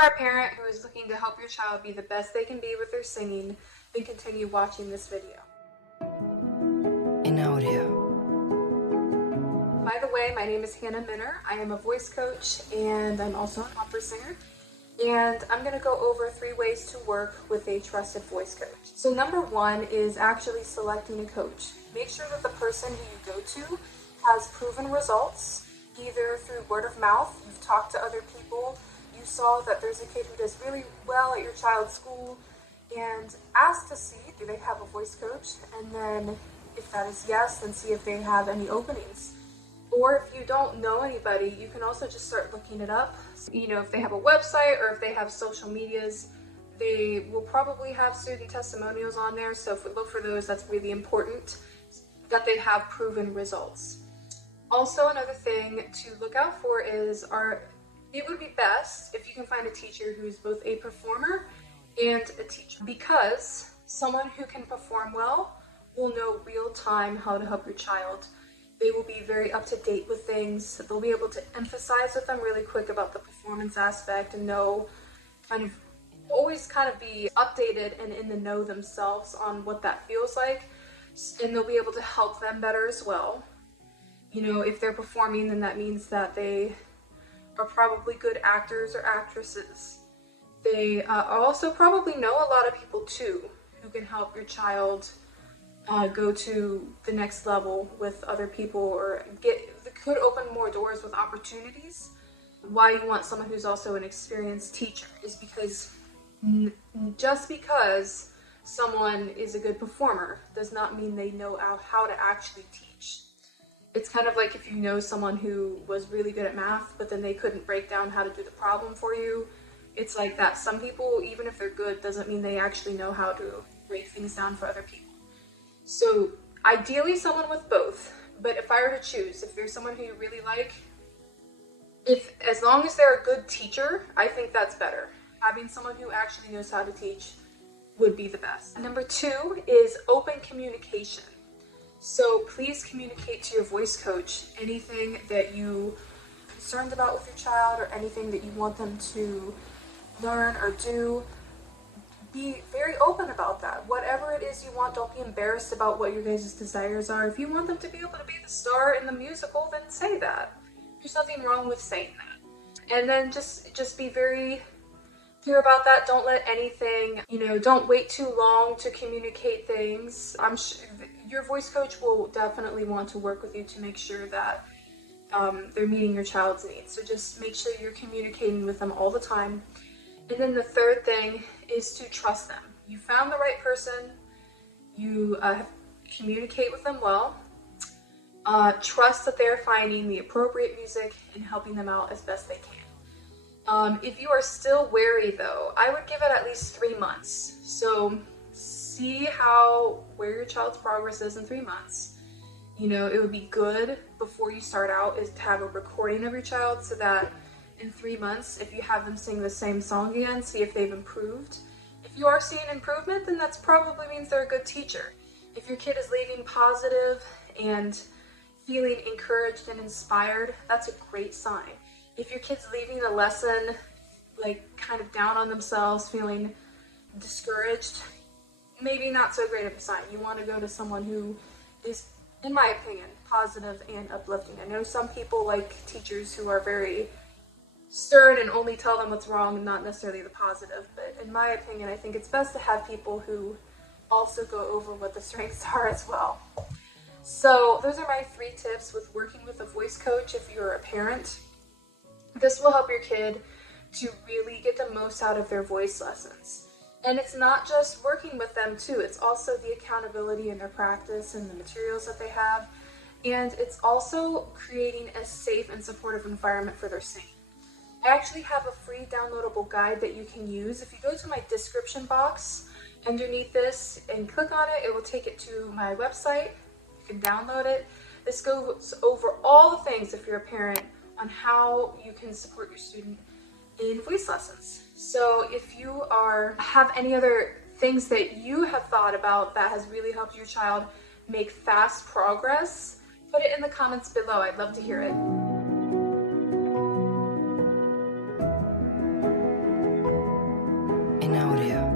are a parent who is looking to help your child be the best they can be with their singing, then continue watching this video. In audio. By the way, my name is Hannah Minner. I am a voice coach and I'm also an opera singer. And I'm going to go over 3 ways to work with a trusted voice coach. So number 1 is actually selecting a coach. Make sure that the person who you go to has proven results, either through word of mouth, you've talked to other people, you saw that there's a kid who does really well at your child's school, and ask to see, do they have a voice coach? And then if that is yes, then see if they have any openings. Or if you don't know anybody, you can also just start looking it up. You know, if they have a website or if they have social medias, they will probably have student testimonials on there. So if we look for those, that's really important, that they have proven results. Also, another thing to look out for is it would be best if you can find a teacher who's both a performer and a teacher, because someone who can perform well will know real time how to help your child. They will be very up to date with things. They'll be able to emphasize with them really quick about the performance aspect and know, always be updated and in the know themselves on what that feels like. And they'll be able to help them better as well. You know, if they're performing, then that means that they are probably good actors or actresses. They also probably know a lot of people too, who can help your child go to the next level with other people, or could open more doors with opportunities. Why you want someone who's also an experienced teacher is because just because someone is a good performer does not mean they know how to actually teach. It's kind of like if you know someone who was really good at math, but then they couldn't break down how to do the problem for you. It's like that. Some people, even if they're good, doesn't mean they actually know how to break things down for other people. So ideally someone with both, but if I were to choose, if there's someone who you really like, as long as they're a good teacher, I think that's better. Having someone who actually knows how to teach would be the best. Number 2 is open communication. So please communicate to your voice coach anything that you're concerned about with your child or anything that you want them to learn or do. Be very open about that. Whatever it is you want, don't be embarrassed about what your guys' desires are. If you want them to be able to be the star in the musical, then say that. There's nothing wrong with saying that. And then just be very clear about that. Don't let anything, don't wait too long to communicate things. I'm sure your voice coach will definitely want to work with you to make sure that they're meeting your child's needs. So just make sure you're communicating with them all the time. And then the third thing is to trust them. You found the right person, you communicate with them well, trust that they're finding the appropriate music and helping them out as best they can. If you are still wary though, I would give it at least 3 months. So see where your child's progress is in 3 months. It would be good before you start out is to have a recording of your child so that in 3 months, if you have them sing the same song again, see if they've improved. If you are seeing improvement, then that probably means they're a good teacher. If your kid is leaving positive and feeling encouraged and inspired, that's a great sign. If your kid's leaving a lesson kind of down on themselves, feeling discouraged, maybe not so great of a sign. You want to go to someone who is, in my opinion, positive and uplifting. I know some people like teachers who are very stern and only tell them what's wrong and not necessarily the positive, but in my opinion, I think it's best to have people who also go over what the strengths are as well. So those are my 3 tips with working with a voice coach if you're a parent. This will help your kid to really get the most out of their voice lessons. And it's not just working with them too, it's also the accountability in their practice and the materials that they have. And it's also creating a safe and supportive environment for their singing. I actually have a free downloadable guide that you can use. If you go to my description box underneath this and click on it, it will take it to my website. You can download it. This goes over all the things, if you're a parent, on how you can support your student in voice lessons. So if you have any other things that you have thought about that has really helped your child make fast progress, put it in the comments below. I'd love to hear it. in audio.